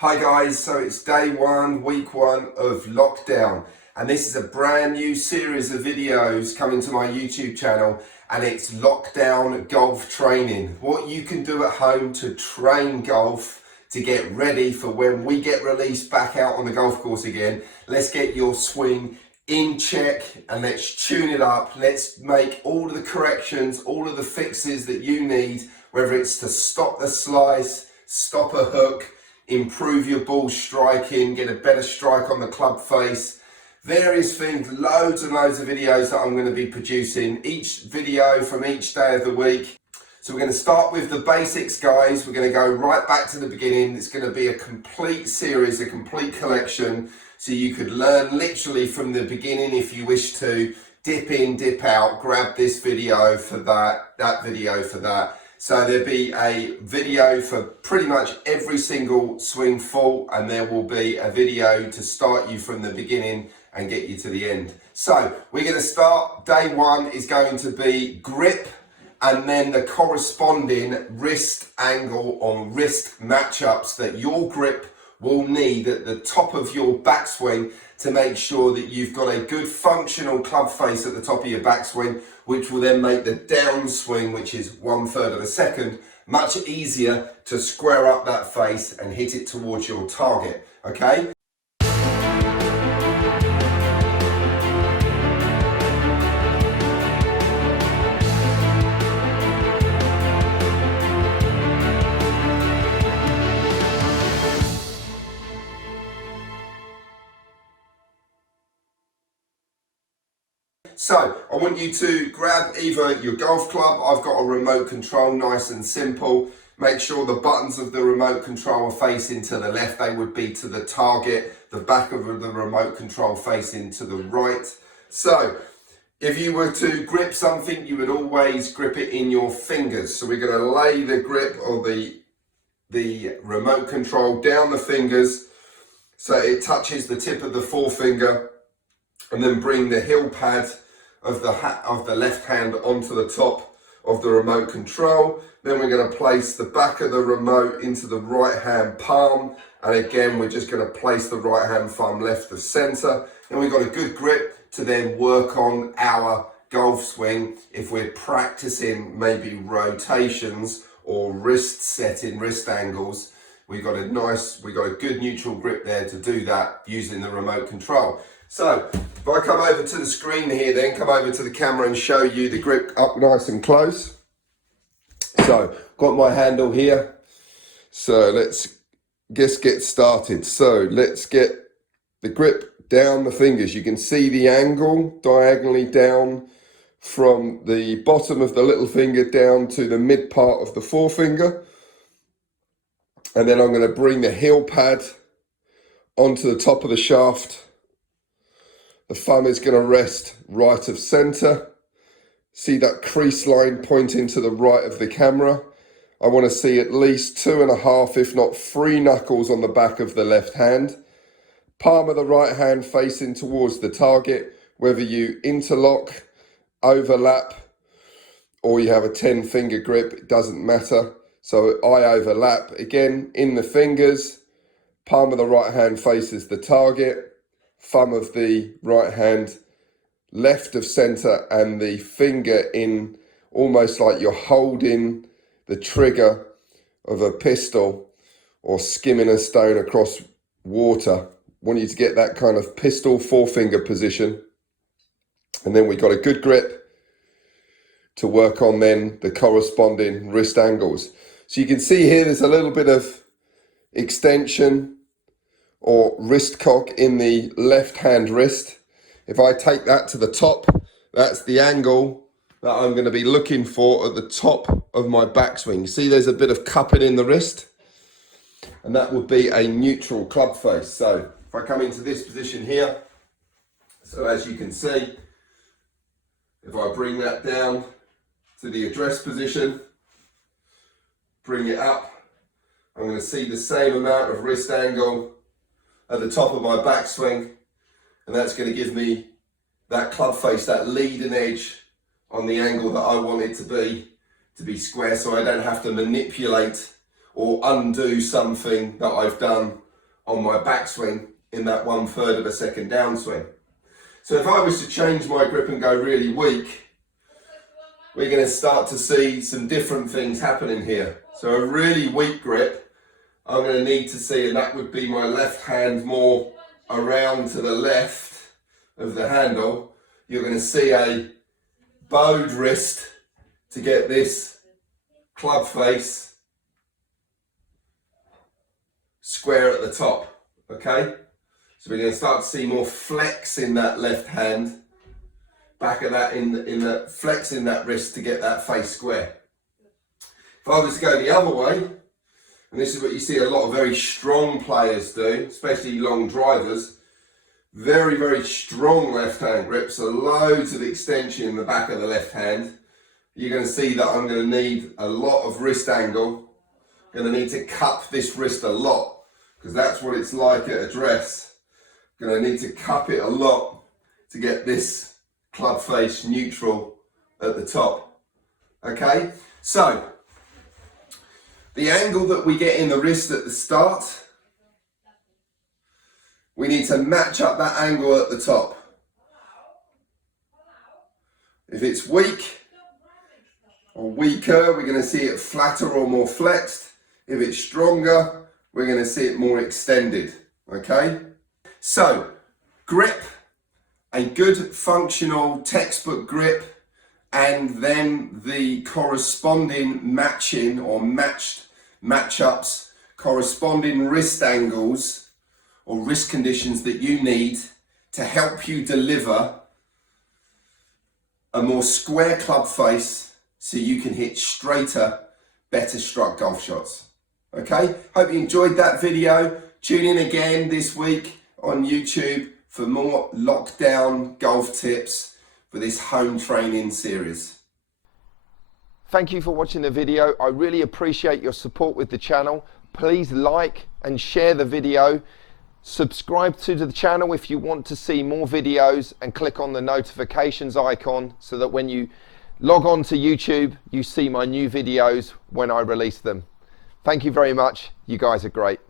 Hi guys, so it's day one, week one of lockdown, and this is a brand new series of videos coming to my YouTube channel, and it's lockdown golf training. What you can do at home to train golf to get ready for when we get released back out on the golf course again. Let's get your swing in check and let's tune it up. Let's make all of the corrections, all of the fixes that you need, whether it's to stop the slice, stop a hook, improve your ball striking, get a better strike on the club face, various things, loads and loads of videos that I'm going to be producing, each video from each day of the week. So we're going to start with the basics, guys. We're going to go right back to the beginning. It's going to be a complete series, a complete collection, so you could learn literally from the beginning if you wish to. Dip in, dip out, grab this video for that video for that. So there'll be a video for pretty much every single swing full, and there will be a video to start you from the beginning and get you to the end. So we're going to start. Day one is going to be grip, and then the corresponding wrist angle on wrist matchups that your grip will need at the top of your backswing to make sure that you've got a good functional club face at the top of your backswing, which will then make the downswing, which is 1/3 of a second, much easier to square up that face and hit it towards your target, okay? So I want you to grab either your golf club. I've got a remote control, nice and simple. Make sure the buttons of the remote control are facing to the left. They would be to the target. The back of the remote control facing to the right. So if you were to grip something, you would always grip it in your fingers. So we're going to lay the grip or the remote control down the fingers so it touches the tip of the forefinger, and then bring the heel pad of the left hand onto the top of the remote control. Then we're going to place the back of the remote into the right hand palm, and again we're just going to place the right hand thumb left of center, and we've got a good grip to then work on our golf swing. If we're practicing maybe rotations or wrist setting, wrist angles, we've got a good neutral grip there to do that using the remote control. So if I come over to the screen here, then come over to the camera and show you the grip up nice and close. So got my handle here. So let's just get started. So let's get the grip down the fingers. You can see the angle diagonally down from the bottom of the little finger down to the mid part of the forefinger. And then I'm going to bring the heel pad onto the top of the shaft. The thumb is going to rest right of center. See that crease line pointing to the right of the camera. I want to see at least 2.5, if not 3 knuckles on the back of the left hand. Palm of the right hand facing towards the target, whether you interlock, overlap, or you have a 10-finger grip, it doesn't matter. So I overlap again in the fingers. Palm of the right hand faces the target. Thumb of the right hand left of center, and the finger in almost like you're holding the trigger of a pistol or skimming a stone across water. Want you to get that kind of pistol forefinger position. And then we got a good grip to work on then the corresponding wrist angles. So you can see here there's a little bit of extension or wrist cock in the left hand wrist. If I take that to the top, that's the angle that I'm going to be looking for at the top of my backswing. See there's a bit of cupping in the wrist, and that would be a neutral club face. So if I come into this position here, so as you can see, if I bring that down to the address position, bring it up, I'm going to see the same amount of wrist angle at the top of my backswing, and that's going to give me that club face, that leading edge on the angle that I want it to be square, so I don't have to manipulate or undo something that I've done on my backswing in that 1/3 of a second downswing. So if I was to change my grip and go really weak, we're going to start to see some different things happening here. So a really weak grip, I'm going to need to see, and that would be my left hand more around to the left of the handle. You're going to see a bowed wrist to get this club face square at the top, okay? So we're going to start to see more flex in that left hand, back of that, in the flex in that wrist to get that face square. If I was to go the other way, and this is what you see a lot of very strong players do, especially long drivers, very, very strong left hand grip, so loads of extension in the back of the left hand. You're going to see that I'm going to need a lot of wrist angle. I'm going to need to cup this wrist a lot, because that's what it's like at address. I'm going to need to cup it a lot to get this club face neutral at the top. Okay, so the angle that we get in the wrist at the start, we need to match up that angle at the top. If it's weak or weaker, we're going to see it flatter or more flexed. If it's stronger, we're going to see it more extended. Okay? So, grip, a good functional textbook grip, and then the corresponding matching or matchups, corresponding wrist angles or wrist conditions that you need to help you deliver a more square club face so you can hit straighter, better struck golf shots. Okay, hope you enjoyed that video. Tune in again this week on YouTube for more lockdown golf tips for this home training series. Thank you for watching the video. I really appreciate your support with the channel. Please like and share the video. Subscribe to the channel if you want to see more videos, and click on the notifications icon so that when you log on to YouTube, you see my new videos when I release them. Thank you very much. You guys are great.